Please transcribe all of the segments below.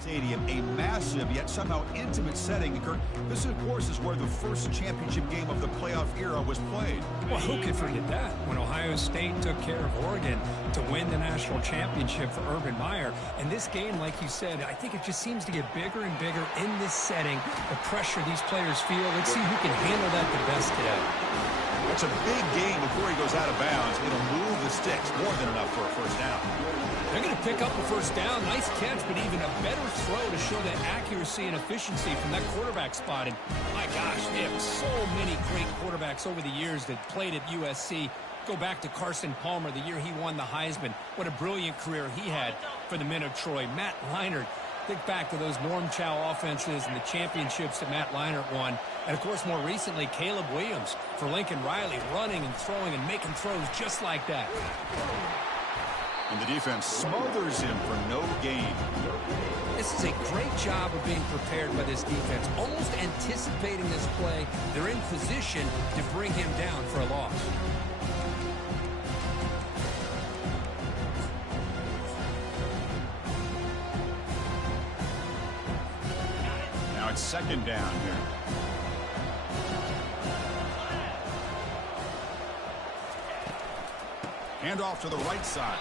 Stadium, a massive yet somehow intimate setting. And Kurt, this of course is where the first championship game of the playoff era was played. Well, who could forget that? When Ohio State took care of Oregon to win the national championship for Urban Meyer. And this game, like you said, I think it just seems to get bigger and bigger in this setting. The pressure these players feel. Let's see who can handle that the best today. It's a big game before he goes out of bounds. It'll move the sticks more than enough for a first down. They're going to pick up a first down. Nice catch, but even a better throw to show the accuracy and efficiency from that quarterback spot. And my gosh, they have so many great quarterbacks over the years that played at USC. Go back to Carson Palmer, the year he won the Heisman. What a brilliant career he had for the men of Troy. Matt Leinart. Think back to those Norm Chow offenses and the championships that Matt Leinart won. And, of course, more recently, Caleb Williams for Lincoln Riley, running and throwing and making throws just like that. And the defense smothers him for no gain. This is a great job of being prepared by this defense, almost anticipating this play. They're in position to bring him down for a loss. Now it's second down here. Handoff to the right side.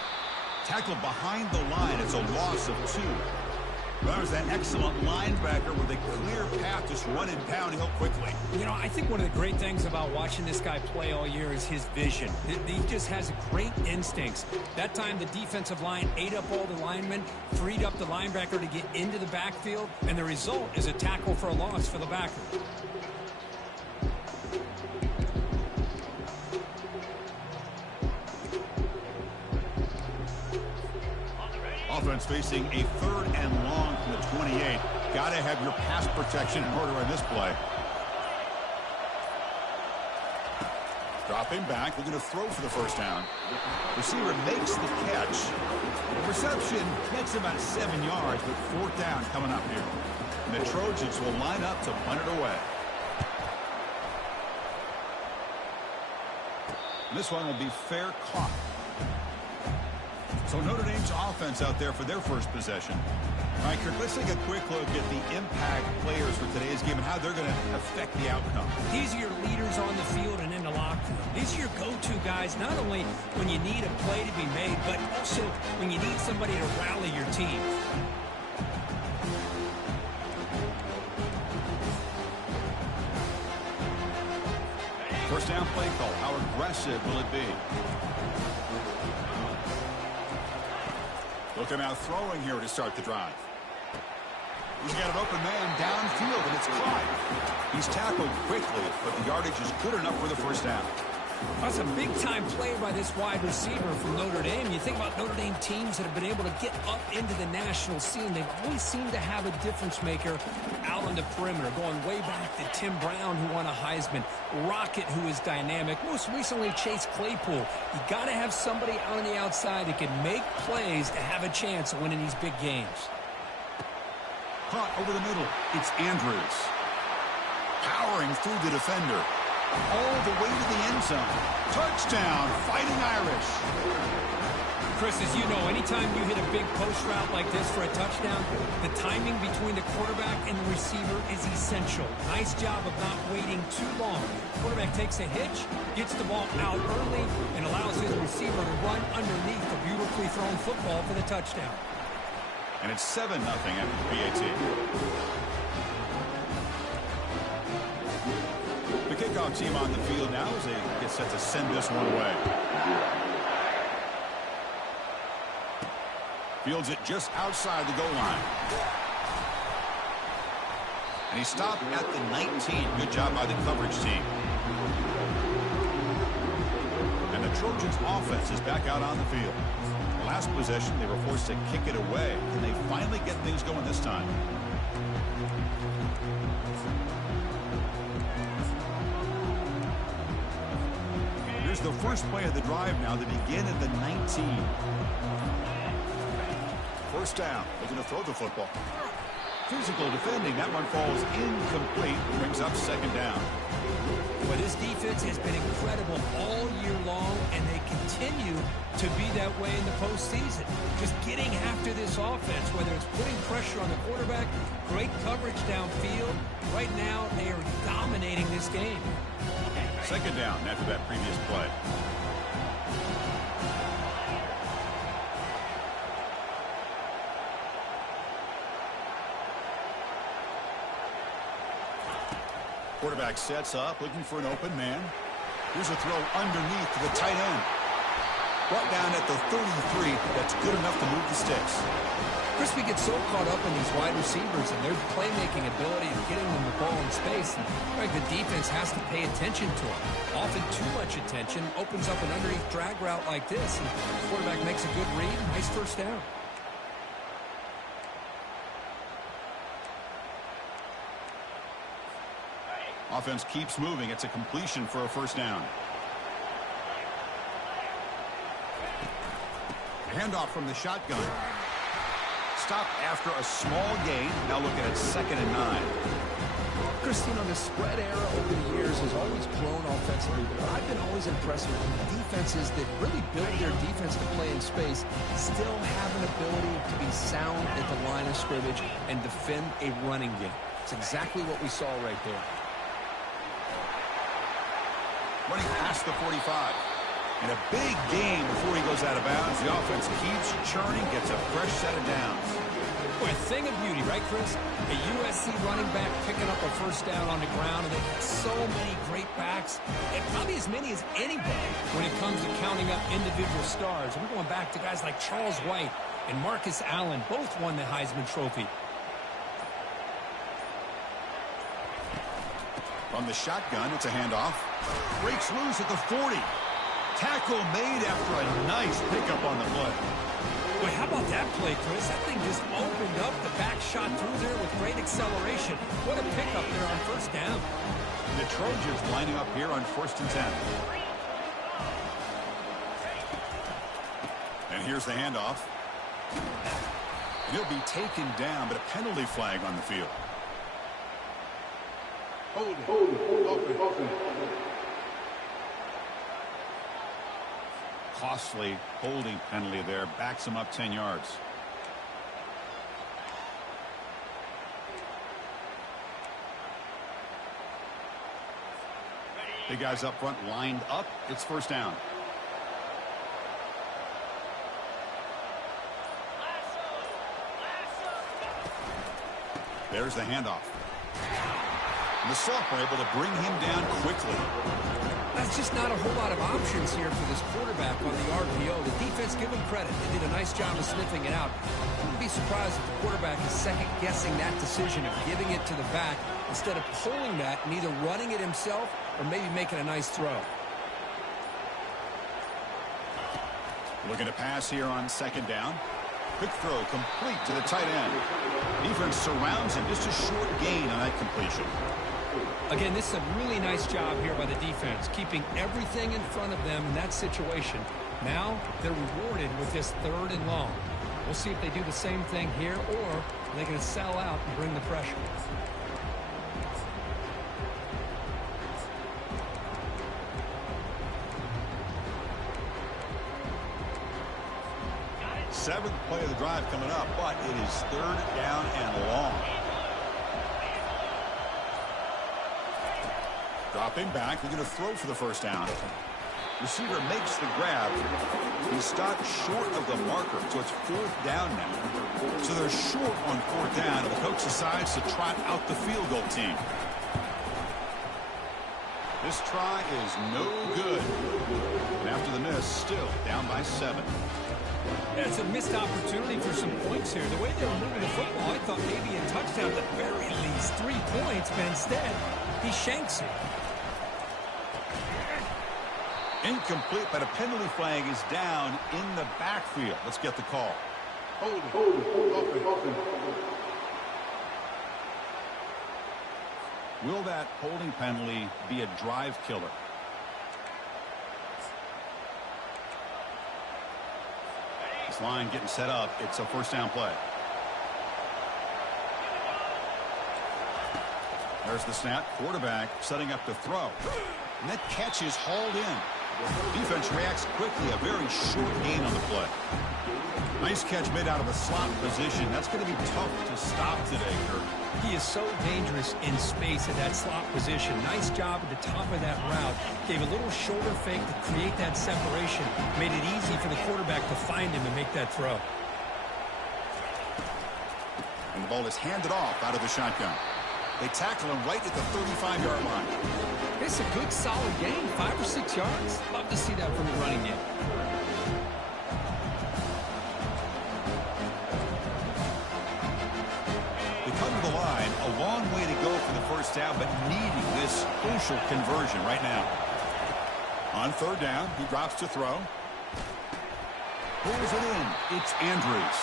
Tackled behind the line. It's a loss of 2. Well, there's that excellent linebacker with a clear path just running downhill quickly. You know, I think one of the great things about watching this guy play all year is his vision. He just has great instincts. That time, the defensive line ate up all the linemen, freed up the linebacker to get into the backfield, and the result is a tackle for a loss for the backer. Offense facing a 3rd and long from the 28. Got to have your pass protection in order in this play. Dropping back, looking to throw for the first down. Receiver makes the catch. The reception gets about 7 yards, but 4th down coming up here. And the Trojans will line up to punt it away. And this one will be fair caught. So Notre Dame's offense out there for their first possession. All right, Kirk, let's take a quick look at the impact players for today's game and how they're going to affect the outcome. These are your leaders on the field and in the locker room. These are your go-to guys, not only when you need a play to be made, but also when you need somebody to rally your team. First down play call. How aggressive will it be? Looking out throwing here to start the drive. He's got an open man downfield, and it's caught. He's tackled quickly, but the yardage is good enough for the first down. That's a big-time play by this wide receiver from Notre Dame. You think about Notre Dame teams that have been able to get up into the national scene. They've always seemed to have a difference maker out on the perimeter, going way back to Tim Brown, who won a Heisman, Rocket, who is dynamic, most recently Chase Claypool. You got to have somebody out on the outside that can make plays to have a chance of winning these big games. Caught over the middle. It's Andrews. Powering through the defender. All the way to the end zone. Touchdown, Fighting Irish. Chris, as you know, anytime you hit a big post route like this for a touchdown, the timing between the quarterback and the receiver is essential. Nice job of not waiting too long. Quarterback takes a hitch, gets the ball out early, and allows his receiver to run underneath the beautifully thrown football for the touchdown. And it's 7-0 after the PAT. The kickoff team on the field now as they get set to send this one away. Fields it just outside the goal line. And he stopped at the 19. Good job by the coverage team. And the Trojans offense is back out on the field. Last possession, they were forced to kick it away. Can they finally get things going this time? Here's the first play of the drive now to begin at the 19. First down, looking to throw the football. Physical defending, that one falls incomplete, brings up second down. Well, this defense has been incredible all year long, and they continue to be that way in the postseason. Just getting after this offense, whether it's putting pressure on the quarterback, great coverage downfield. Right now, they are dominating this game. Second down after that previous play. Quarterback sets up, looking for an open man. Here's a throw underneath to the tight end. Brought down at the 33. That's good enough to move the sticks. Chris, we get so caught up in these wide receivers and their playmaking ability and getting them the ball in space. And the defense has to pay attention to them. Often too much attention opens up an underneath drag route like this. And the quarterback makes a good read. Nice first down. Offense keeps moving. It's a completion for a first down. Handoff from the shotgun. Stop after a small gain. Now looking at 2nd and 9. Chris, the spread era over the years has always grown offensively, but I've been always impressed with defenses that really build their defense to play in space, still have an ability to be sound at the line of scrimmage and defend a running game. It's exactly what we saw right there. Running past the 45. And a big gain before he goes out of bounds. The offense keeps churning, gets a fresh set of downs. Boy, a thing of beauty, right, Chris? A USC running back picking up a first down on the ground, and they've got so many great backs, and probably as many as anybody when it comes to counting up individual stars. And we're going back to guys like Charles White and Marcus Allen. Both won the Heisman Trophy. From the shotgun, it's a handoff. Breaks loose at the 40. Tackle made after a nice pickup on the play. Boy, how about that play, Chris? That thing just opened up. The back shot through there with great acceleration. What a pickup there on first down. The Trojans lining up here on 1st and 10. And here's the handoff. He'll be taken down, but a penalty flag on the field. Hold it. Open. Costly holding penalty there. Backs him up 10 yards. Big guys up front lined up. It's first down. There's the handoff. And the Soft were able to bring him down quickly. That's just not a whole lot of options here for this quarterback on the RPO. The defense, give him credit. They did a nice job of sniffing it out. I wouldn't be surprised if the quarterback is second-guessing that decision of giving it to the back instead of pulling that and either running it himself or maybe making a nice throw. Looking to pass here on 2nd down. Quick throw complete to the tight end. Defense surrounds him. Just a short gain on that completion. Again, this is a really nice job here by the defense, keeping everything in front of them in that situation. Now they're rewarded with this 3rd and long. We'll see if they do the same thing here, or are they going to sell out and bring the pressure. Seventh play of the drive coming up, but it is 3rd down and long. Dropping back, they're going to throw for the first down. Receiver makes the grab. He stopped short of the marker, so it's 4th down now. So they're short on 4th down, and the coach decides to trot out the field goal team. This try is no good. And after the miss, still down by 7. Yeah, it's a missed opportunity for some points here. The way they were moving the football, I thought maybe a touchdown at the very least, 3 points, but instead, he shanks it. Incomplete, but a penalty flag is down in the backfield. Let's get the call. Hold it. Open. Will that holding penalty be a drive killer? This line getting set up. It's a first down play. There's the snap. Quarterback setting up to throw. And that catch is hauled in. Defense reacts quickly. A very short gain on the play. Nice catch made out of a slot position. That's going to be tough to stop today, Kirk. He is so dangerous in space at that slot position. Nice job at the top of that route. Gave a little shoulder fake to create that separation. Made it easy for the quarterback to find him and make that throw. And the ball is handed off out of the shotgun. They tackle him right at the 35-yard line. It's a good, solid gain. 5 or 6 yards. Love to see that from the running game. They come to the line. A long way to go for the first down, but needing this crucial conversion right now. On third down, he drops to throw. Pulls it in. It's Andrews.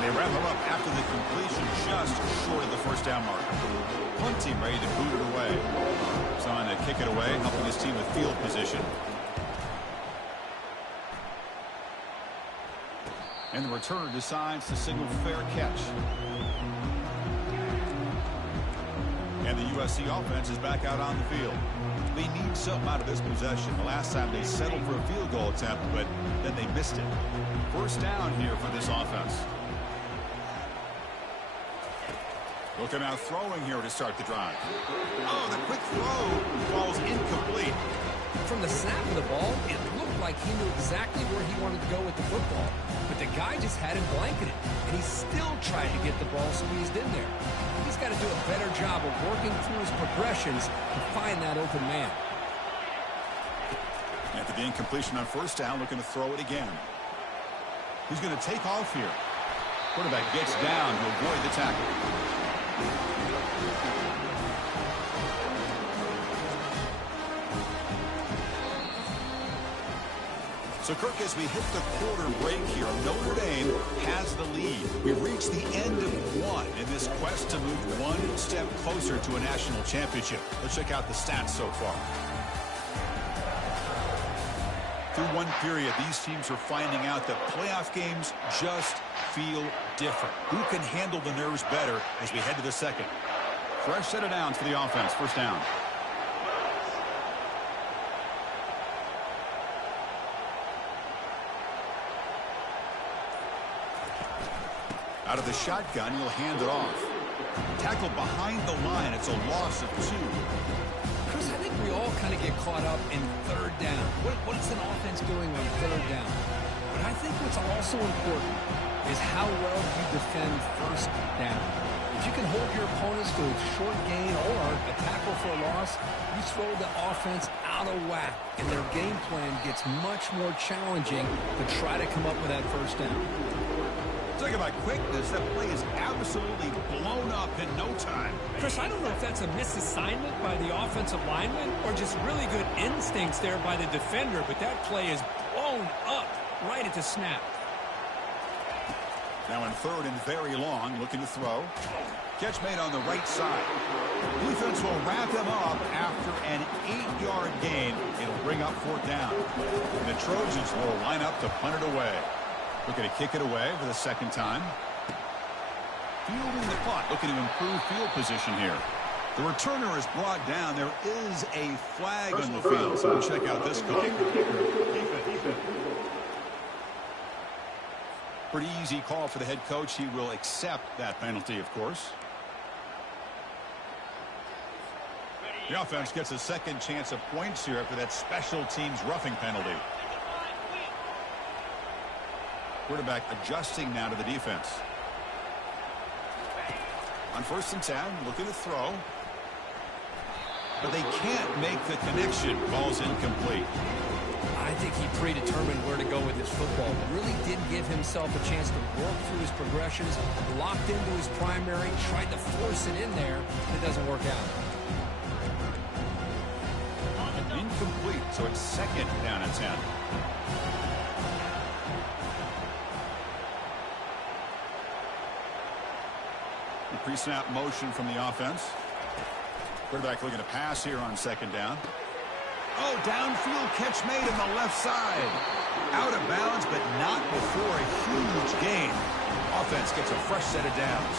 They wrap him up after the completion, just short of the first down marker. Punt team ready to boot it away. He's on to kick it away, helping his team with field position. And the returner decides to signal fair catch. And the USC offense is back out on the field. They need something out of this possession. The last time they settled for a field goal attempt, but then they missed it. First down here for this offense. Looking out throwing here to start the drive. Oh, the quick throw falls incomplete. From the snap of the ball, it looked like he knew exactly where he wanted to go with the football. But the guy just had him blanketed, and he still tried to get the ball squeezed in there. He's got to do a better job of working through his progressions to find that open man. After the incompletion on first down, looking to throw it again. He's going to take off here. Quarterback gets down to avoid the tackle. So, Kirk, as we hit the quarter break here, Notre Dame has the lead. We've reached the end of one in this quest to move one step closer to a national championship. Let's check out the stats so far. Through one period, these teams are finding out that playoff games just feel different. Who can handle the nerves better as we head to the second? Fresh set of downs for the offense. First down. Out of the shotgun, he'll hand it off. Tackled behind the line. It's a loss of 2. Chris, I think we all kind of get caught up in third down. What is an offense doing on third down? But I think what's also important is how well you defend first down. If you can hold your opponents to a short gain or a tackle for a loss, you throw the offense out of whack, and their game plan gets much more challenging to try to come up with that first down. Talking about quickness, that play is absolutely blown up in no time. Chris, I don't know if that's a misassignment by the offensive lineman or just really good instincts there by the defender, but that play is blown up right at the snap. Now in third and very long, looking to throw. Catch made on the right side. Defense will wrap him up after an 8-yard gain. It'll bring up fourth down. And the Trojans will line up to punt it away. Looking to kick it away for the second time. Fielding the punt, looking to improve field position here. The returner is brought down. There is a flag on the field, so we'll check out this call. Pretty easy call for the head coach. He will accept that penalty, of course. The offense gets a second chance of points here after that special teams roughing penalty. Quarterback adjusting now to the defense. On first and 10, looking to throw. But they can't make the connection. Ball's incomplete. I think he predetermined where to go with his football. Really didn't give himself a chance to work through his progressions. Locked into his primary, tried to force it in there, and it doesn't work out. Incomplete, so it's second down and 10. Pre-snap motion from the offense. Quarterback looking to pass here on second down. Oh, downfield catch made on the left side. Out of bounds, but not before a huge gain. Offense gets a fresh set of downs.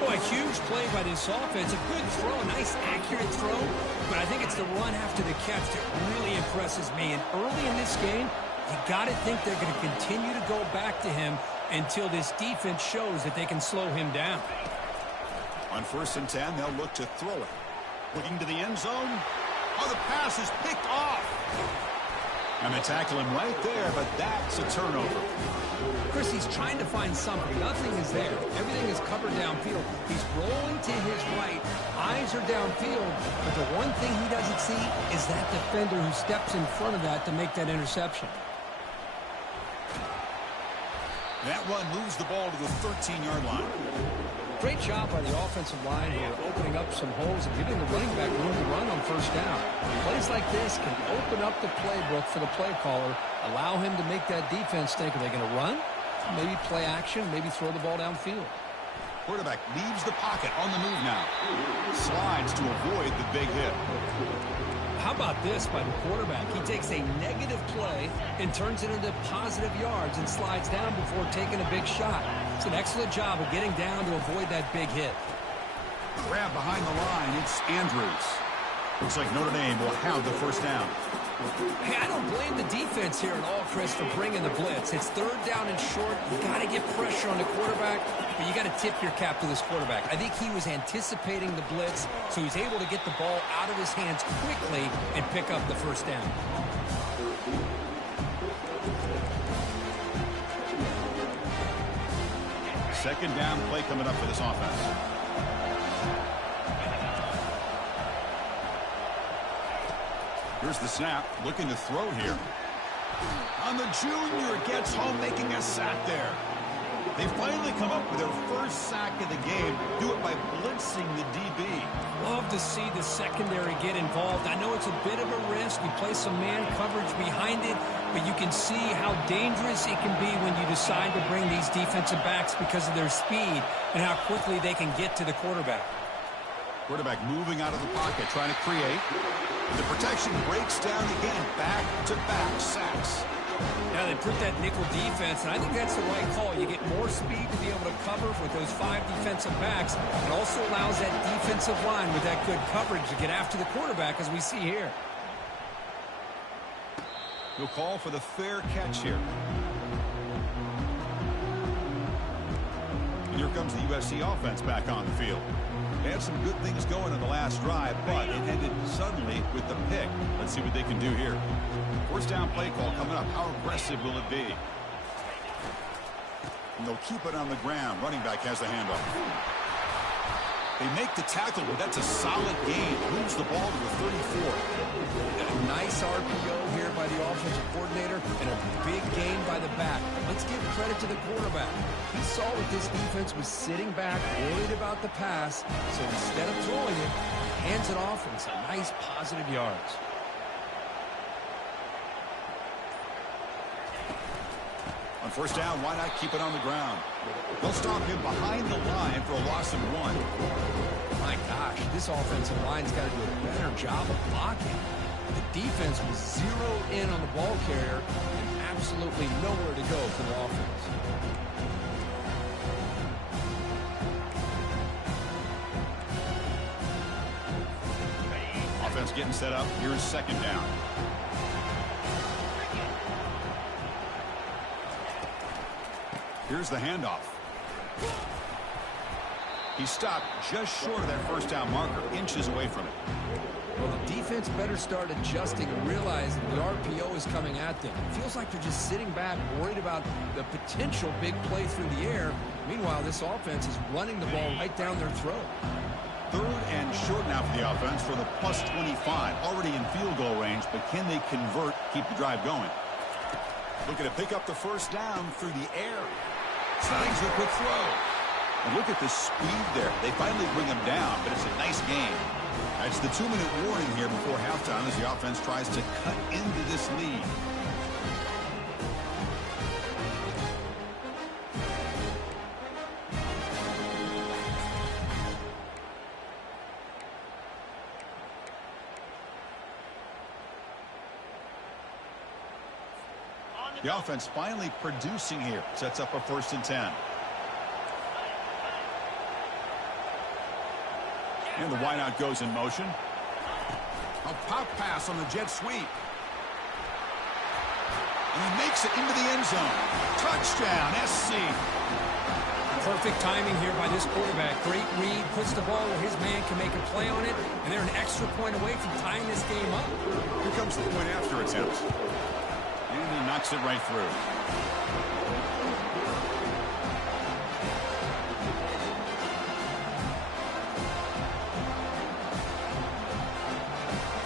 Boy, a huge play by this offense. A good throw, a nice accurate throw. But I think it's the run after the catch that really impresses me. And early in this game, you got to think they're going to continue to go back to him until this defense shows that they can slow him down. On 1st and 10, they'll look to throw it. Looking to the end zone. Oh, the pass is picked off. And they tackle him right there, but that's a turnover. Chris, he's trying to find something. Nothing is there. Everything is covered downfield. He's rolling to his right. Eyes are downfield. But the one thing he doesn't see is that defender who steps in front of that to make that interception. That run moves the ball to the 13-yard line. Great job by the offensive line here, opening up some holes and giving the running back room to run on 1st down. Plays like this can open up the playbook for the play caller, allow him to make that defense think, are they going to run? Maybe play action, maybe throw the ball downfield. Quarterback leaves the pocket on the move now. Slides to avoid the big hit. How about this by the quarterback? He takes a negative play and turns it into positive yards and slides down before taking a big shot. It's an excellent job of getting down to avoid that big hit. Grab behind the line. It's Andrews. Looks like Notre Dame will have the 1st down. Hey, I don't blame the defense here at all, Chris, for bringing the blitz. It's 3rd down and short. You got to get pressure on the quarterback, but you got to tip your cap to this quarterback. I think he was anticipating the blitz, so he's able to get the ball out of his hands quickly and pick up the 1st down. Second down play coming up for this offense. Here's the snap, looking to throw here. On the junior, gets home, making a sack there. They finally come up with their 1st sack of the game. Do it by blitzing the DB. Love to see the secondary get involved. I know it's a bit of a risk. You play some man coverage behind it, but you can see how dangerous it can be when you decide to bring these defensive backs because of their speed and how quickly they can get to the quarterback. Quarterback moving out of the pocket, trying to create. The protection breaks down again. Back-to-back sacks. Now they put that nickel defense, and I think that's the right call. You get more speed to be able to cover with those 5 defensive backs. It also allows that defensive line with that good coverage to get after the quarterback, as we see here. He'll call for the fair catch here. And here comes the USC offense back on the field. They had some good things going in the last drive, but it ended suddenly with the pick. Let's see what they can do here. 1st down play call coming up. How aggressive will it be? And they'll keep it on the ground. Running back has the handoff. They make the tackle, but that's a solid gain. Moves the ball to the 34. A nice RPO here by the offensive coordinator and a big gain by the back. Let's give credit to the quarterback. He saw that this defense was sitting back, worried about the pass, so instead of throwing it, he hands it off and some nice positive yards. On 1st down, why not keep it on the ground? They'll stop him behind the line for a loss of 1. My gosh, this offensive line's got to do a better job of blocking. The defense was zeroed in on the ball carrier and absolutely nowhere to go for the offense. Offense getting set up. Here's 2nd down. Here's the handoff. He stopped just short of that 1st down marker, inches away from it. Well, the defense better start adjusting and realize that the RPO is coming at them. It feels like they're just sitting back, worried about the potential big play through the air. Meanwhile, this offense is running the ball right down their throat. 3rd and short now for the offense for the plus 25. Already in field goal range, but can they convert, keep the drive going? Looking to pick up the 1st down through the air. Slides a quick throw. And look at the speed there. They finally bring him down, but it's a nice game. It's the 2-minute warning here before halftime as the offense tries to cut into this lead. The offense finally producing here. Sets up a 1st and 10. And the wideout goes in motion. A pop pass on the jet sweep. And he makes it into the end zone. Touchdown, SC. Perfect timing here by this quarterback. Great read, puts the ball where his man can make a play on it, and they're an extra point away from tying this game up. Here comes the point after attempt. And he knocks it right through.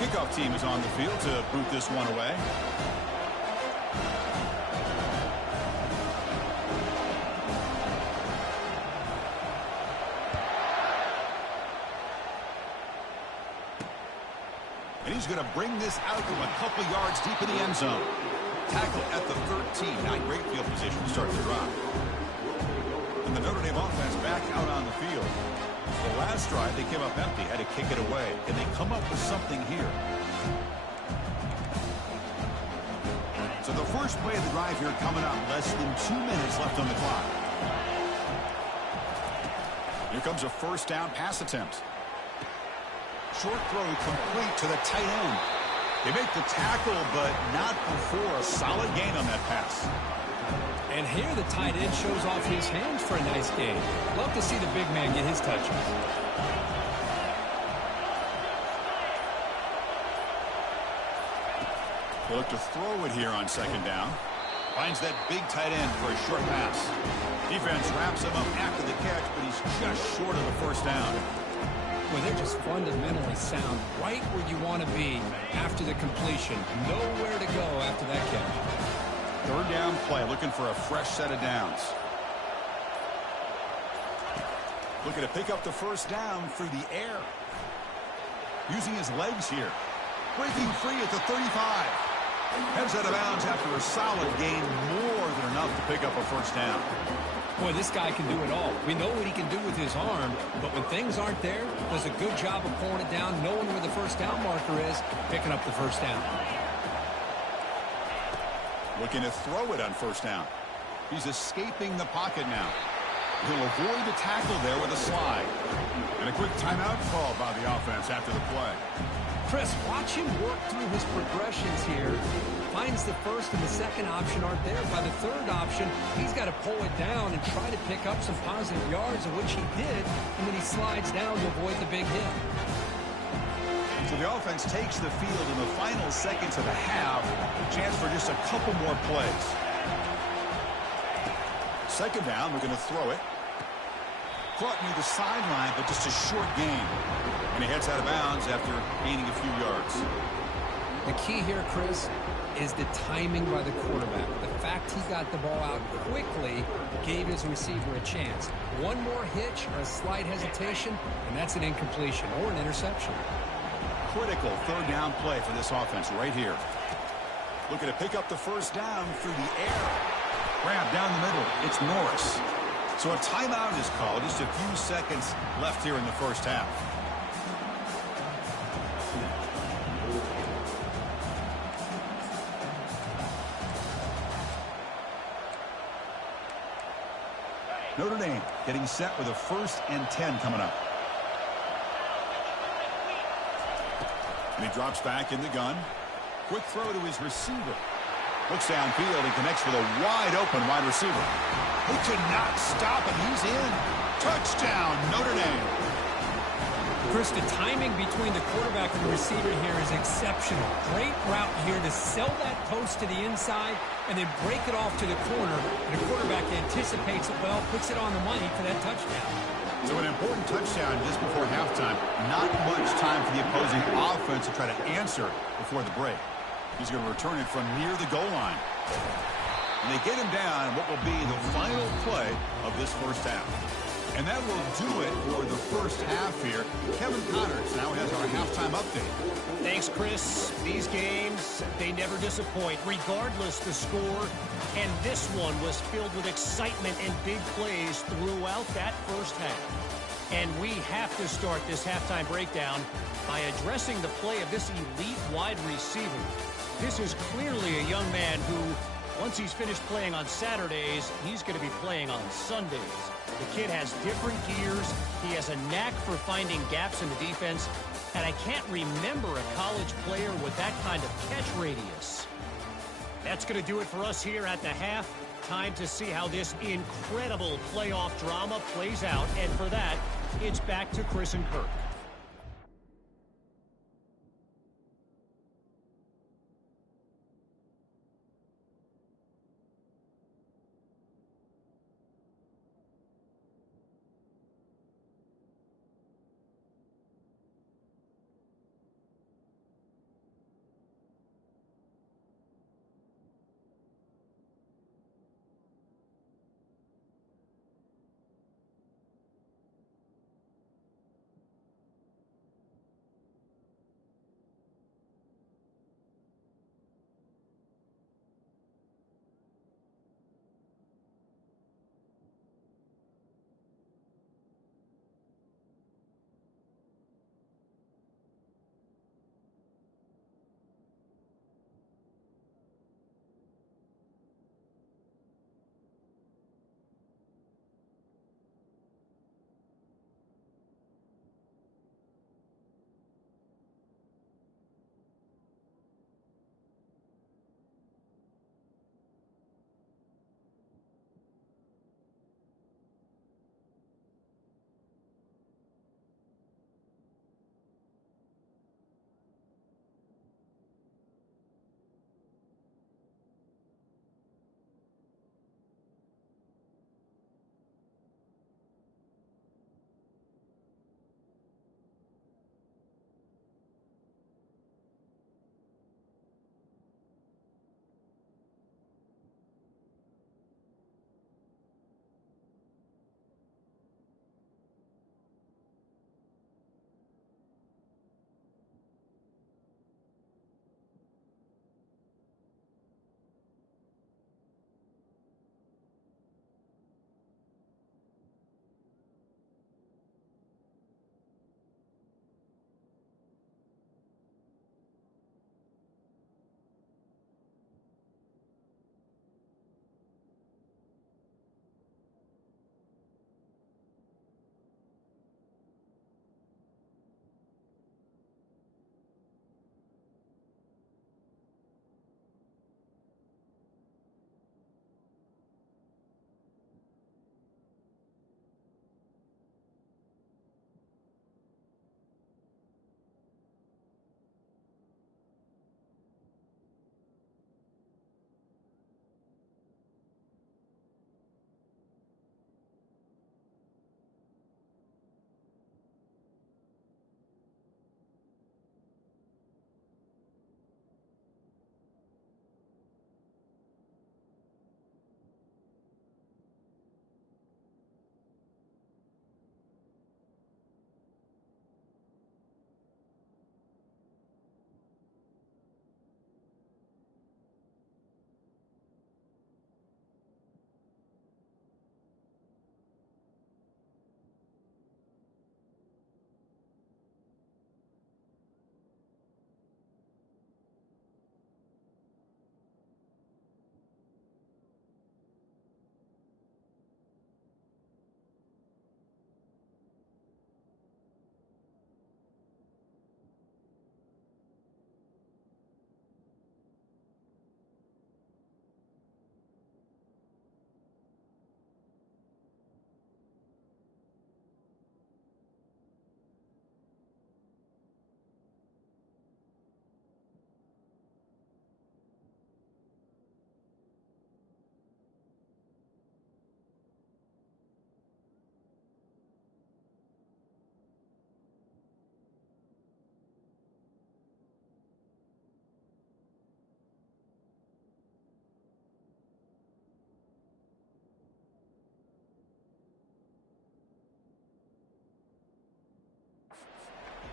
Kickoff team is on the field to boot this one away. And he's going to bring this out from a couple yards deep in the end zone. Tackle at the 13. Not great field position to start the drive. And the Notre Dame offense back out on the field. The last drive, they came up empty, had to kick it away. And they come up with something here. So the first play of the drive here coming up. Less than 2 minutes left on the clock. Here comes a 1st down pass attempt. Short throw complete to the tight end. They make the tackle, but not before a solid gain on that pass. And here the tight end shows off his hands for a nice gain. Love to see the big man get his touches. They look to throw it here on 2nd down. Finds that big tight end for a short pass. Defense wraps him up after the catch, but he's just short of the 1st down. Well, they're just fundamentally sound, right where you want to be after the completion. Nowhere to go after that catch. 3rd down play, looking for a fresh set of downs. Looking to pick up the 1st down through the air. Using his legs here. Breaking free at the 35. Heads out of bounds after a solid gain, more than enough to pick up a 1st down. Boy, this guy can do it all. We know what he can do with his arm, but when things aren't there, does a good job of pulling it down, knowing where the 1st down marker is, picking up the 1st down. Looking to throw it on 1st down. He's escaping the pocket now. He'll avoid the tackle there with a slide. And a quick timeout call by the offense after the play. Chris, watch him work through his progressions here. Finds the 1st and the 2nd option aren't there. By the 3rd option, he's got to pull it down and try to pick up some positive yards, of which he did, and then he slides down to avoid the big hit. So the offense takes the field in the final seconds of the half. Chance for just a couple more plays. 2nd down, we're going to throw it. Caught near the sideline, but just a short gain. And he heads out of bounds after gaining a few yards. The key here, Chris, is the timing by the quarterback. The fact he got the ball out quickly gave his receiver a chance. One more hitch or a slight hesitation, and that's an incompletion or an interception. Critical 3rd down play for this offense right here. Looking to pick up the 1st down through the air. Grab down the middle. It's Norris. So a timeout is called. Just a few seconds left here in the 1st half. Notre Dame getting set with a 1st and 10 coming up. And he drops back in the gun. Quick throw to his receiver. Looks downfield and connects with a wide-open wide receiver. He cannot stop it. He's in. Touchdown, Notre Dame. Chris, the timing between the quarterback and the receiver here is exceptional. Great route here to sell that post to the inside and then break it off to the corner. And the quarterback anticipates it well, puts it on the money for that touchdown. So an important touchdown just before halftime. Not much time for the opposing offense to try to answer before the break. He's going to return it from near the goal line. And they get him down what will be the final play of this 1st half. And that will do it for the 1st half here. Kevin Connors now has our halftime update. Thanks, Chris. These games, they never disappoint, regardless the score. And this one was filled with excitement and big plays throughout that 1st half. And we have to start this halftime breakdown by addressing the play of this elite wide receiver. This is clearly a young man who Once he's finished playing on Saturdays, he's going to be playing on Sundays. The kid has different gears. He has a knack for finding gaps in the defense. And I can't remember a college player with that kind of catch radius. That's going to do it for us here at the half. Time to see how this incredible playoff drama plays out. And for that, it's back to Chris and Kirk.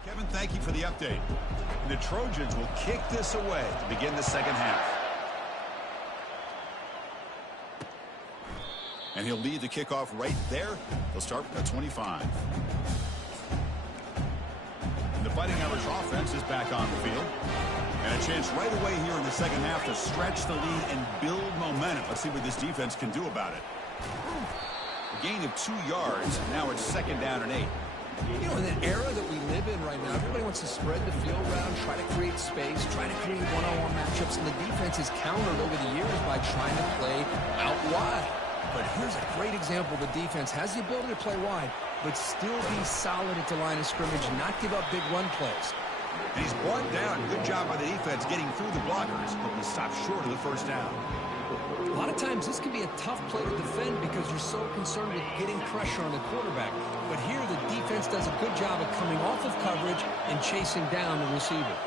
Kevin, thank you for the update. The Trojans will kick this away to begin the second half. And he'll lead the kickoff right there. They'll start from the 25. And the Fighting Irish offense is back on the field. And a chance right away here in the second half to stretch the lead and build momentum. Let's see what this defense can do about it. A gain of 2 yards. Now it's second down and 8. You know, in the era that we live in right now, everybody wants to spread the field around, try to create space, try to create one-on-one matchups, and the defense is countered over the years by trying to play out wide. But here's a great example. The defense has the ability to play wide, but still be solid at the line of scrimmage, not give up big run plays. And he's brought down. Good job by the defense getting through the blockers, but he stopped short of the first down. A lot of times this can be a tough play to defend because you're so concerned with getting pressure on the quarterback. But here the defense does a good job of coming off of coverage and chasing down the receiver.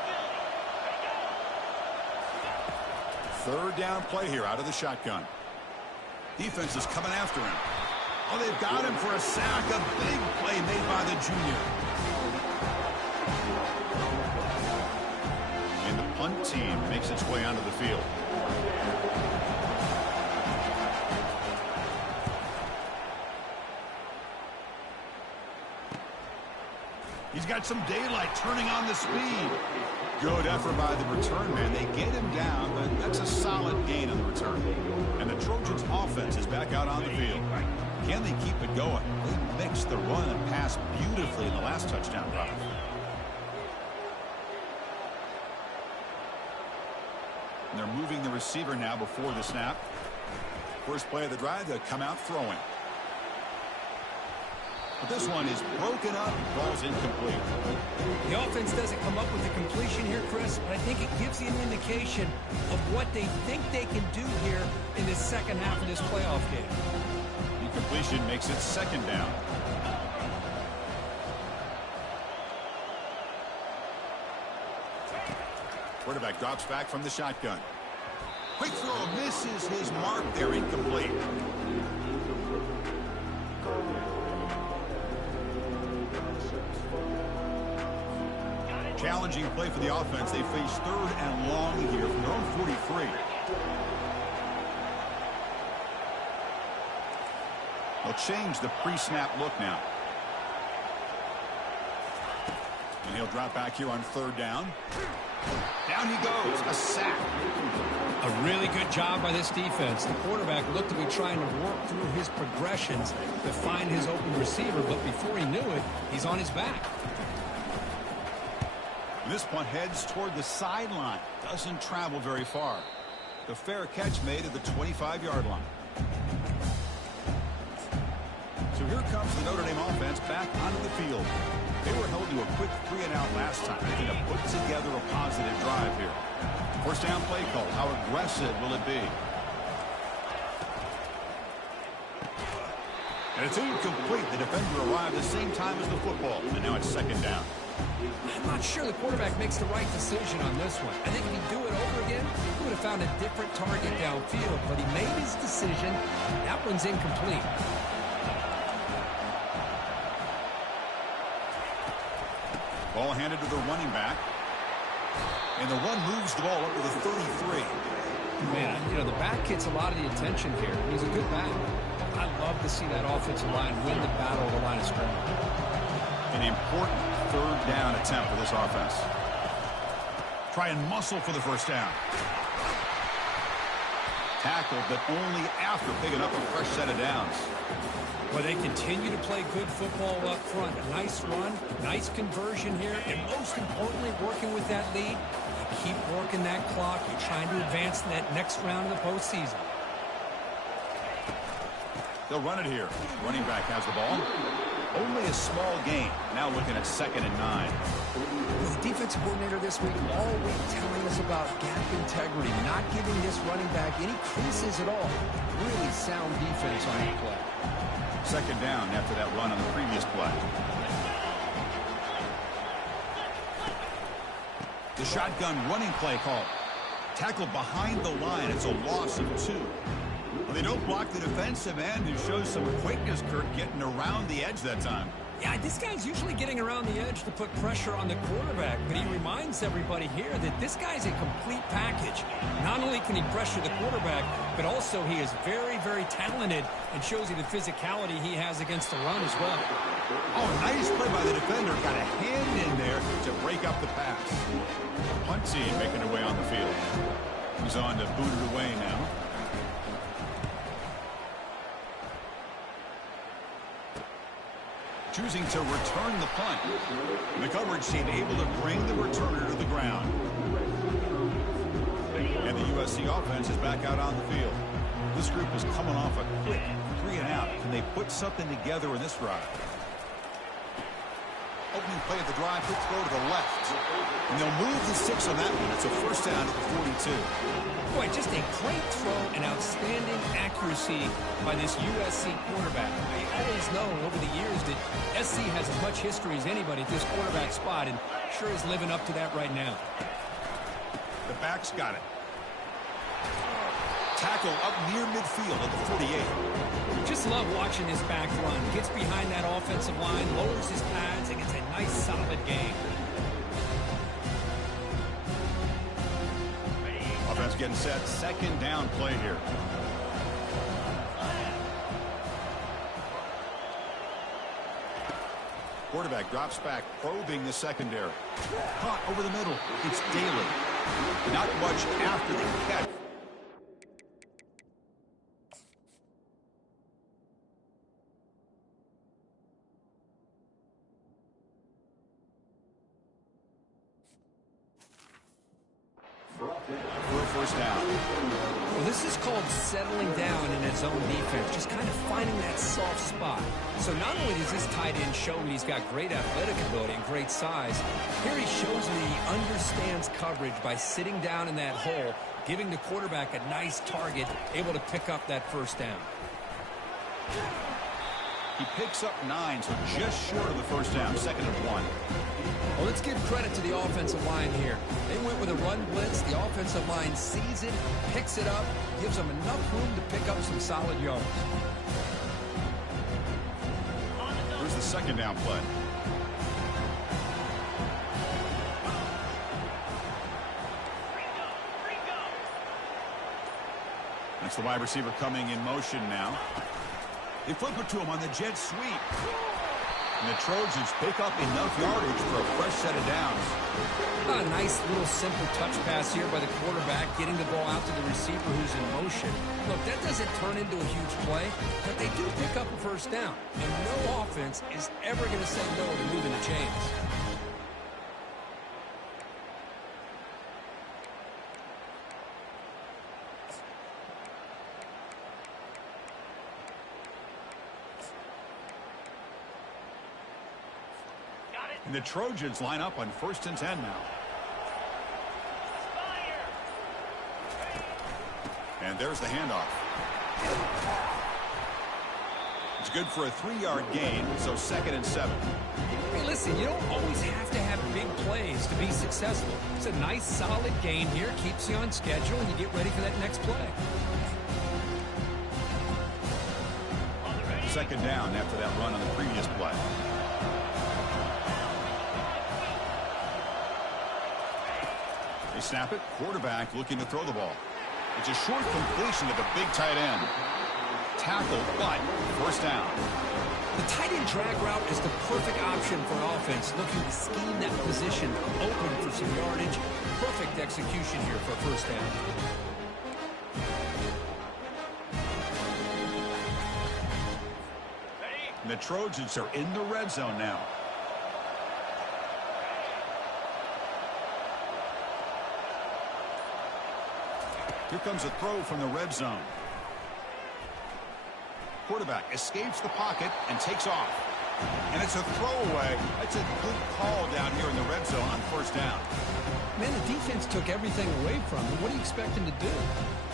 Third down play here out of the shotgun. Defense is coming after him. Oh, they've got him for a sack. A big play made by the junior. And the punt team makes its way onto the field. He's got some daylight, turning on the speed. Good effort by the return man. They get him down, but that's a solid gain on the return. And the Trojans' offense is back out on the field. Can they keep it going? They mixed the run and pass beautifully in the last touchdown drive. And they're moving the receiver now before the snap. First play of the drive, they'll come out throwing. But this one is broken up. Ball's incomplete. The offense doesn't come up with a completion here, Chris, but I think it gives you an indication of what they think they can do here in the second half of this playoff game. Incompletion makes it second down. Quarterback drops back from the shotgun. Quick throw misses his mark there, incomplete. Challenging play for the offense. They face third and long here from their own 43. They'll change the pre-snap look now. And he'll drop back here on third down. Down he goes. A sack. A really good job by this defense. The quarterback looked to be trying to work through his progressions to find his open receiver, but before he knew it, he's on his back. This punt heads toward the sideline. Doesn't travel very far. The fair catch made at the 25-yard line. So here comes the Notre Dame offense back onto the field. They were held to a quick 3-and-out last time. They're going to put together a positive drive here. First down play call. How aggressive will it be? And it's incomplete. The defender arrived the same time as the football. And now it's second down. I'm not sure the quarterback makes the right decision on this one. I think if he'd do it over again, he would have found a different target downfield. But he made his decision. That one's incomplete. Ball handed to the running back. And the run moves the ball up to the 33. Man, you know, the back gets a lot of the attention here. He's a good back. I love to see that offensive line win the battle of the line of scrimmage. An important third down attempt for this offense. Try and muscle for the first down. Tackled, but only after picking up a fresh set of downs. But they continue to play good football up front. A nice run, nice conversion here, and most importantly, working with that lead. You keep working that clock. You're trying to advance in that next round of the postseason. They'll run it here. Running back has the ball. Only a small gain. Now looking at 2nd and 9. The defensive coordinator this week all week telling us about gap integrity, not giving this running back any creases at all. Really sound defense on that play. Second down after that run on the previous play. The shotgun running play call. Tackled behind the line. It's a loss of 2. Well, they don't block the defensive end, who shows some quickness, Kurt, getting around the edge that time. Yeah, this guy's usually getting around the edge to put pressure on the quarterback, but he reminds everybody here that this guy's a complete package. Not only can he pressure the quarterback, but also he is very, very talented and shows you the physicality he has against the run as well. Oh, nice play by the defender. Got a hand in there to break up the pass. Punt team making their way on the field. He's on to boot it away now. Choosing to return the punt. The coverage team able to bring the returner to the ground. And the USC offense is back out on the field. This group is coming off a quick 3 and out. Can they put something together in this drive? Opening play of the drive, quick throw to the left. And they'll move the 6 on that one. It's a first down at the 42. Boy, just a great throw and outstanding accuracy by this USC quarterback. I always known over the years that SC has as much history as anybody at this quarterback spot, and sure is living up to that right now. The back's got it. Tackle up near midfield at the 48. Just love watching this back run. Gets behind that offensive line, lowers his pads, and gets a nice solid gain. Offense getting set. Second down play here. Quarterback drops back, probing the secondary. Caught over the middle. It's Daly. Not much after the catch. For a first down. Well, this is called settling down in his own defense, just kind of finding that soft spot. So not only does this tight end show that he's got great athletic ability and great size, here he shows that he understands coverage by sitting down in that hole, giving the quarterback a nice target, able to pick up that first down. He picks up 9, so just short of the first down, 2nd and 1. Well, let's give credit to the offensive line here. They went with a run blitz. The offensive line sees it, picks it up, gives them enough room to pick up some solid yards. Here's the second down play. That's the wide receiver coming in motion now. They flip it to him on the jet sweep. And the Trojans pick up enough yardage for a fresh set of downs. A nice little simple touch pass here by the quarterback, getting the ball out to the receiver who's in motion. Look, that doesn't turn into a huge play, but they do pick up a first down. And no offense is ever going to say no to moving the chains. And the Trojans line up on 1st and 10 now. And there's the handoff. It's good for a 3-yard gain, so 2nd and 7. Hey, listen, you don't always have to have big plays to be successful. It's a nice, solid gain here, keeps you on schedule, and you get ready for that next play. 2nd down after that run on the previous play. They snap it. Quarterback looking to throw the ball. It's a short completion to the big tight end. Tackle, but first down. The tight end drag route is the perfect option for an offense looking to scheme that position open for some yardage. Perfect execution here for a first down. And the Trojans are in the red zone now. Here comes a throw from the red zone. Quarterback escapes the pocket and takes off. And it's a throwaway. That's a good call down here in the red zone on first down. Man, the defense took everything away from him. What do you expect him to do?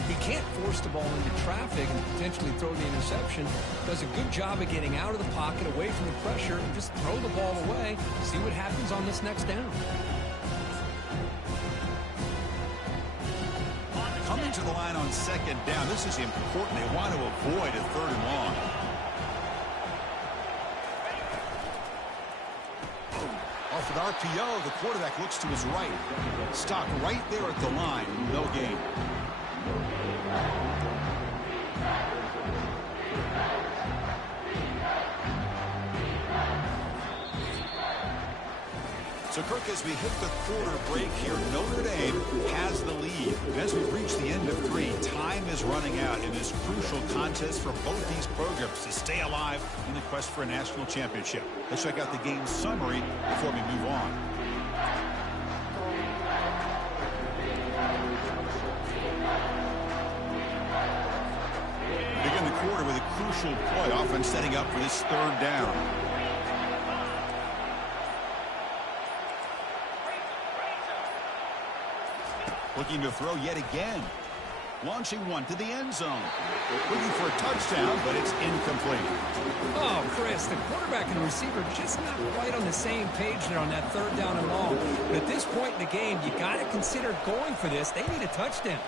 He can't force the ball into traffic and potentially throw the interception. Does a good job of getting out of the pocket, away from the pressure, and just throw the ball away. See what happens on this next down. Coming to the line on 2nd down. This is important. They want to avoid a 3rd and long. with RPO. The quarterback looks to his right. Stop right there at the line. No gain. So, Kirk, as we hit the quarter break here, Notre Dame has the lead. And as we reach the end of 3, time is running out in this crucial contest for both these programs to stay alive in the quest for a national championship. Let's check out the game summary before we move on. Begin the quarter with a crucial play, offense setting up for this 3rd down. Looking to throw yet again. Launching one to the end zone. Looking for a touchdown, but it's incomplete. Oh, Chris, the quarterback and the receiver just not quite on the same page there on that 3rd down and long. But at this point in the game, you got to consider going for this. They need a touchdown.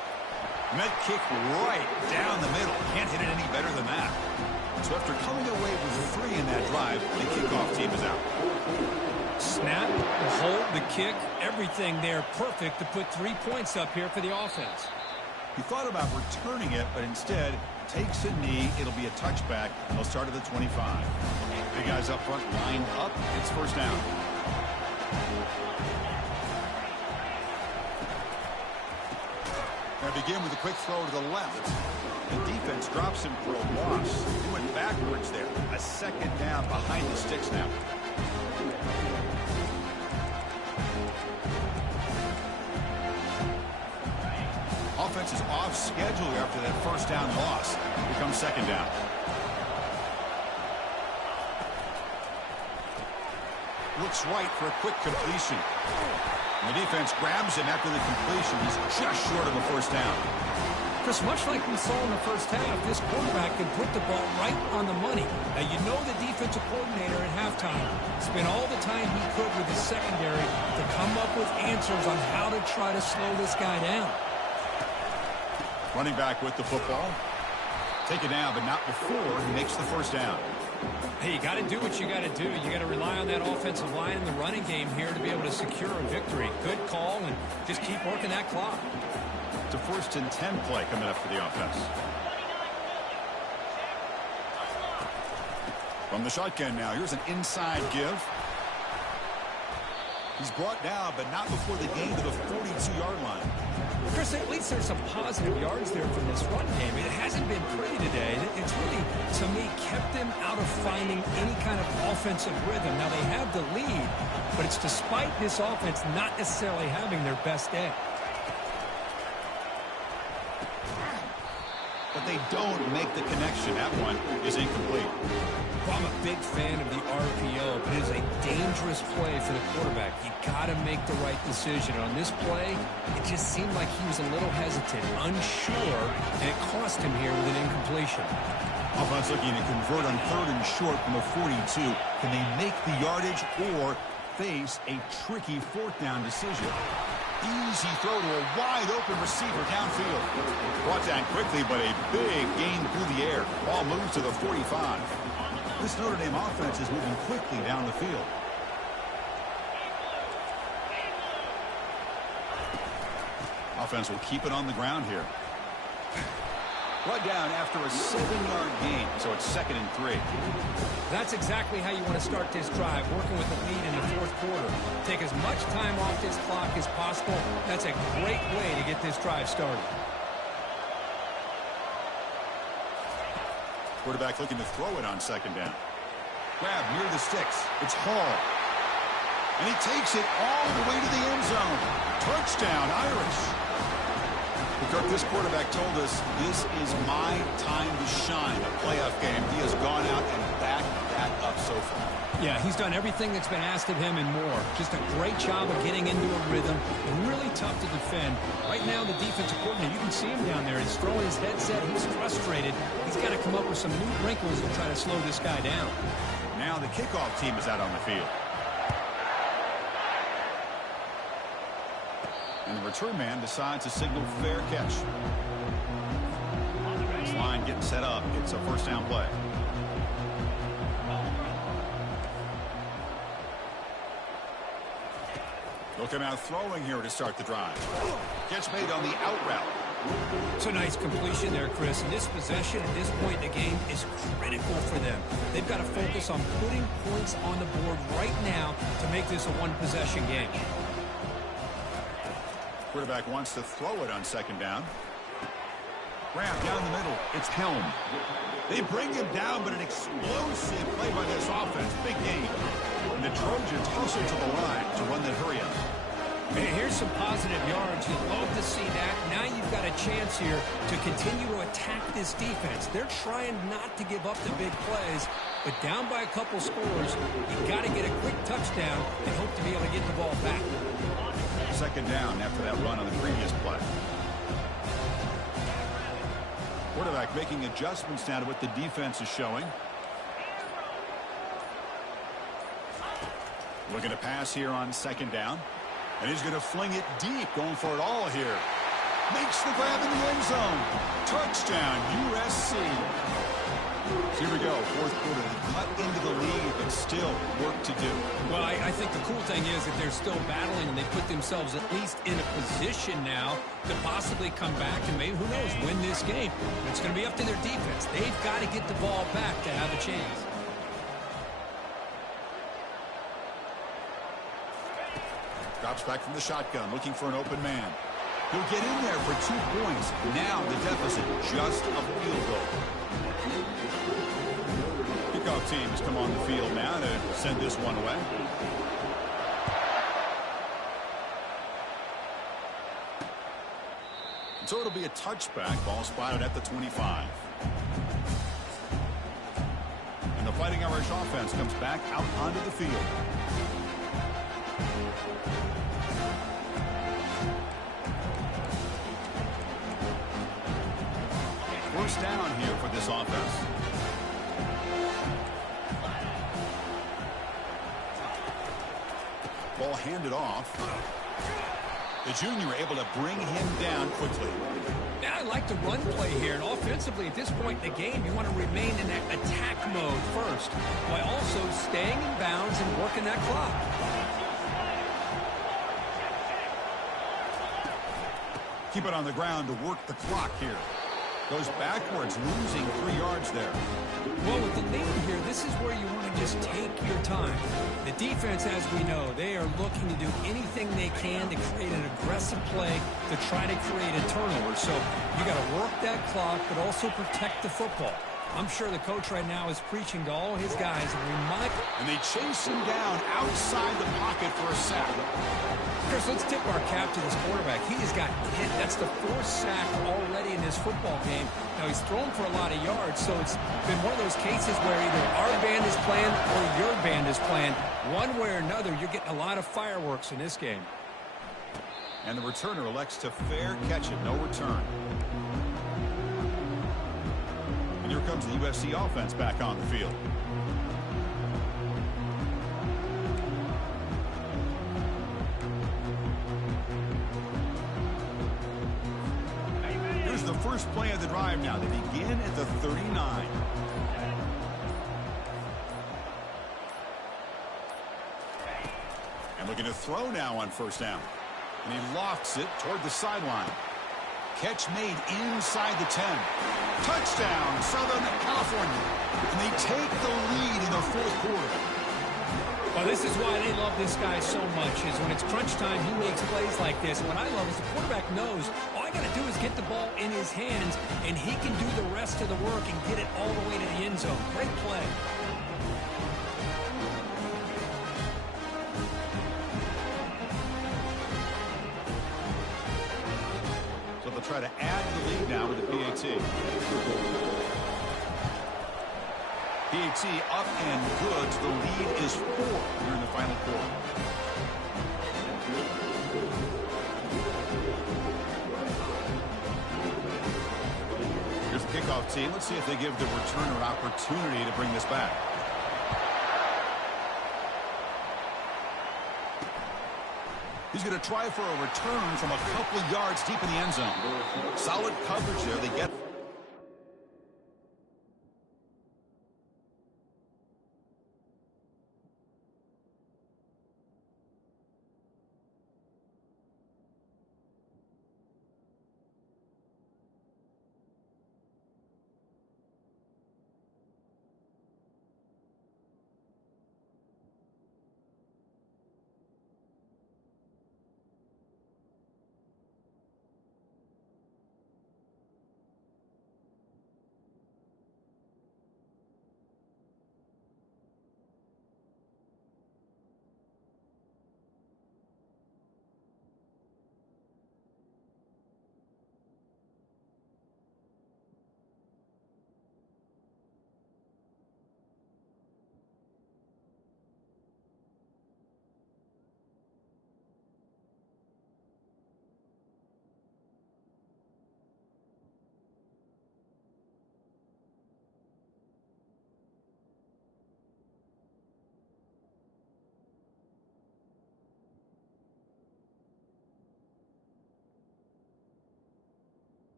Met kick right down the middle. Can't hit it any better than that. So after coming away with 3 in that drive, the kickoff team is out. Snap, the hold, the kick, everything there perfect to put 3 points up here for the offense. He thought about returning it, but instead takes a knee. It'll be a touchback, and they'll start at the 25. Big guys up front lined up. It's 1st down. Now begin with a quick throw to the left. The defense drops him for a loss. He went backwards there. A 2nd down behind the sticks now. Offense is off schedule after that 1st down loss. Here comes 2nd down. Looks right for a quick completion. And the defense grabs him after the completion. He's just short of a 1st down. Chris, much like we saw in the 1st half, this quarterback can put the ball right on the money. Now, you know the defensive coordinator at halftime spent all the time he could with his secondary to come up with answers on how to try to slow this guy down. Running back with the football. Take it down, but not before he makes the 1st down. Hey, you got to do what you got to do. You got to rely on that offensive line in the running game here to be able to secure a victory. Good call, and just keep working that clock. It's a 1st and 10 play coming up for the offense. From the shotgun now, here's an inside give. He's brought down, but not before the gain to the 42-yard line. Chris, at least there's some positive yards there from this run game. It hasn't been pretty today. It's really, to me, kept them out of finding any kind of offensive rhythm. Now, they have the lead, but it's despite this offense not necessarily having their best day. But they don't make the connection. That one is incomplete. Well, I'm a big fan of the RPO, but it is a dangerous play for the quarterback. You got to make the right decision. On this play, it just seemed like he was a little hesitant, unsure, and it cost him here with an incompletion. Offense looking to convert on 3rd and short from the 42. Can they make the yardage or face a tricky 4th down decision? Easy throw to a wide-open receiver downfield. Brought down quickly, but a big gain through the air. Ball moves to the 45. This Notre Dame offense is moving quickly down the field. Offense will keep it on the ground here. Brought down after a 7-yard gain, so it's 2nd and 3. That's exactly how you want to start this drive, working with the lead in the 4th quarter. Take as much time off this clock as possible. That's a great way to get this drive started. Quarterback looking to throw it on 2nd down. Grab near the sticks. It's Hall. And he takes it all the way to the end zone. Touchdown, Irish. Kirk, this quarterback told us this is my time to shine. A playoff game. He has gone out and backed that up so far. Yeah, he's done everything that's been asked of him and more. Just a great job of getting into a rhythm and really tough to defend. Right now, the defensive coordinator, you can see him down there. He's throwing his headset. He's frustrated. He's got to come up with some new wrinkles to try to slow this guy down. Now the kickoff team is out on the field. And the return man decides to signal fair catch. This line getting set up. It's a 1st down play. Looking out throwing here to start the drive. Catch made on the out route. It's a nice completion there, Chris. And this possession at this point in the game is critical for them. They've got to focus on putting points on the board right now to make this a one-possession game. Quarterback wants to throw it on second down. Grab down the middle. It's Helm. They bring him down, but an explosive play by this offense. Big game. And the Trojans hustle to the line to run the hurry up. Hey, here's some positive yards. You'd love to see that. Now you've got a chance here to continue to attack this defense. They're trying not to give up the big plays, but down by a couple scores, you got to get a quick touchdown and hope to be able to get the ball back. Second down after that run on the previous play. Quarterback making adjustments now to what the defense is showing. Looking to pass here on second down. And he's going to fling it deep, going for it all here. Makes the grab in the end zone. Touchdown, USC. So here we go, fourth quarter. They cut into the lead, but still work to do. Well, I think the cool thing is that they're still battling, and they put themselves at least in a position now to possibly come back and maybe, who knows, win this game. It's going to be up to their defense. They've got to get the ball back to have a chance. Drops back from the shotgun, looking for an open man. He'll get in there for 2 points. Now the deficit, just a field goal. Kickoff team has come on the field now to send this one away. So it'll be a touchback. Ball spotted at the 25. And the Fighting Irish offense comes back out onto the field. First down here for this offense. Ball handed off. The junior able to bring him down quickly. Now I like the run play here, and offensively at this point in the game, you want to remain in that attack mode first, while also staying in bounds and working that clock. Keep it on the ground to work the clock here. Goes backwards, losing 3 yards there. Well, with the lead here, this is where you want to just take your time. The defense, as we know, they are looking to do anything they can to create an aggressive play to try to create a turnover. So you got to work that clock, but also protect the football. I'm sure the coach right now is preaching to all his guys and remind. And they chase him down outside the pocket for a sack. Chris, let's tip our cap to this quarterback. He has gotten hit. That's the 4th sack already in this football game. Now, he's thrown for a lot of yards, so it's been one of those cases where either our band is playing or your band is playing. One way or another, you're getting a lot of fireworks in this game. And the returner elects to fair catch it. No return. And here comes the USC offense back on the field. Here's the first play of the drive now. They begin at the 39. And looking to throw now on first down. And he lofts it toward the sideline. Catch made inside the 10. Touchdown, Southern California. And they take the lead in the fourth quarter. Well, this is why they love this guy so much, is when it's crunch time, he makes plays like this. What I love is the quarterback knows all I got to do is get the ball in his hands, and he can do the rest of the work and get it all the way to the end zone. Great play. So they'll try to add to the lead now with the PAT. PAT up and good. So the lead is 4 here in the final quarter. Here's the kickoff team. Let's see if they give the returner an opportunity to bring this back. He's going to try for a return from a couple of yards deep in the end zone. Solid coverage there. They get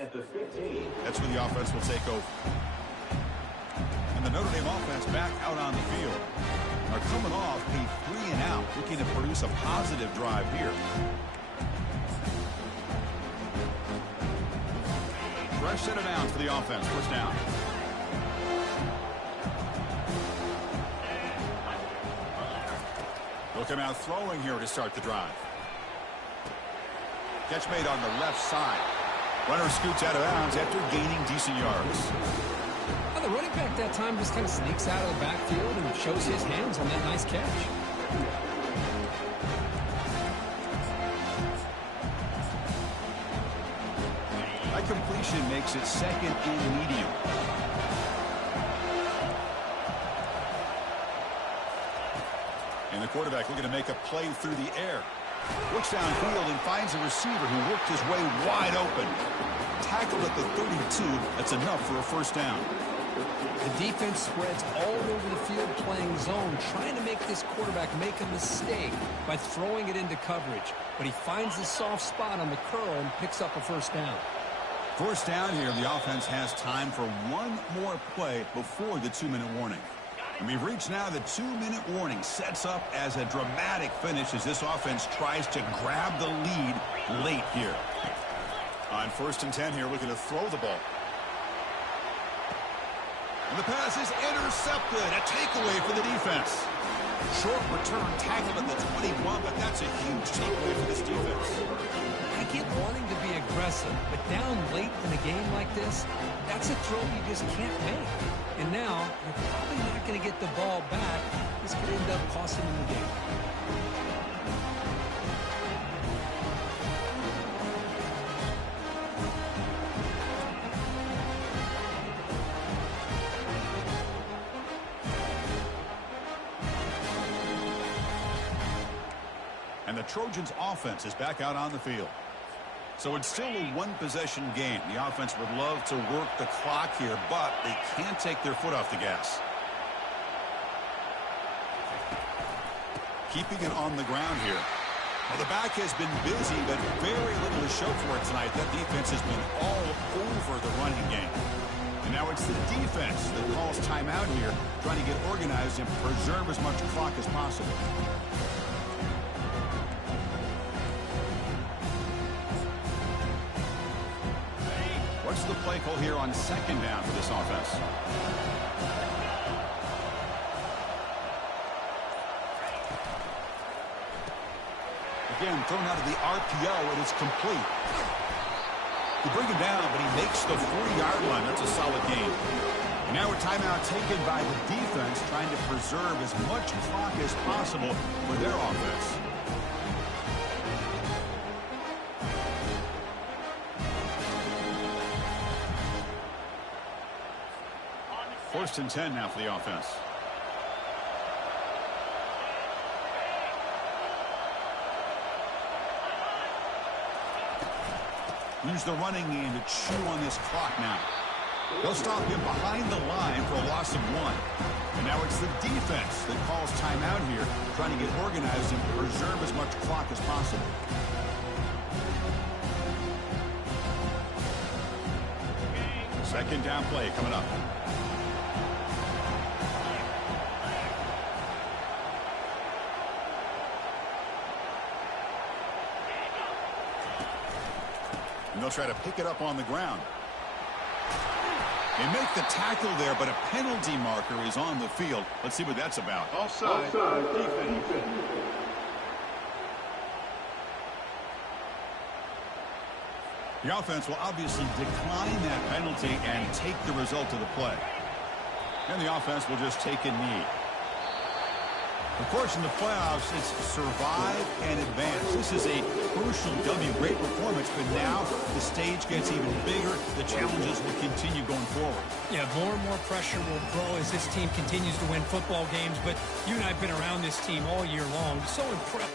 At the 15. That's where the offense will take over. And the Notre Dame offense back out on the field. Are coming off a 3-and-out, looking to produce a positive drive here. Fresh set of downs for the offense. First down. They'll come out throwing here to start the drive. Catch made on the left side. Runner scoots out of bounds after gaining decent yards. Well, the running back that time just kind of sneaks out of the backfield and shows his hands on that nice catch. That completion makes it second and medium. And the quarterback looking to make a play through the air. Looks downfield and finds a receiver who worked his way wide open. Tackled at the 32. That's enough for a first down. The defense spreads all over the field playing zone, trying to make this quarterback make a mistake by throwing it into coverage. But he finds the soft spot on the curl and picks up a first down. First down here, the offense has time for one more play before the 2-minute warning. And we've reached now the 2-minute warning. Sets up as a dramatic finish as this offense tries to grab the lead late here. On 1st and 10 here, looking to throw the ball. And the pass is intercepted. A takeaway for the defense. Short return tackled at the 21, but that's a huge takeaway for this defense. I get wanting to be aggressive, but down late in a game like this, that's a throw you just can't make. And now, you're probably not going to get the ball back. This could end up costing them the game. And the Trojans' offense is back out on the field. So it's still a one-possession game. The offense would love to work the clock here, but they can't take their foot off the gas. Keeping it on the ground here. Well, the back has been busy, but very little to show for it tonight. That defense has been all over the running game. And now it's the defense that calls timeout here, trying to get organized and preserve as much clock as possible. What's the play call here on 2nd down for this offense? Again, thrown out of the RPO, and it's complete. They bring him down, but he makes the 40-yard line. That's a solid gain. And now a timeout taken by the defense, trying to preserve as much clock as possible for their offense. First and 10 now for the offense. Use the running game to chew on this clock now. They'll stop him behind the line for a loss of 1. And now it's the defense that calls timeout here, trying to get organized and preserve as much clock as possible. Second down play coming up. And they'll try to pick it up on the ground. They make the tackle there, but a penalty marker is on the field. Let's see what that's about. Offside. Defense. The offense will obviously decline that penalty and take the result of the play. And the offense will just take a knee. Of course, in the playoffs, it's survive and advance. This is a crucial W. Great performance, but now the stage gets even bigger. The challenges will continue going forward. Yeah, more and more pressure will grow as this team continues to win football games, but you and I have been around this team all year long. So impressed.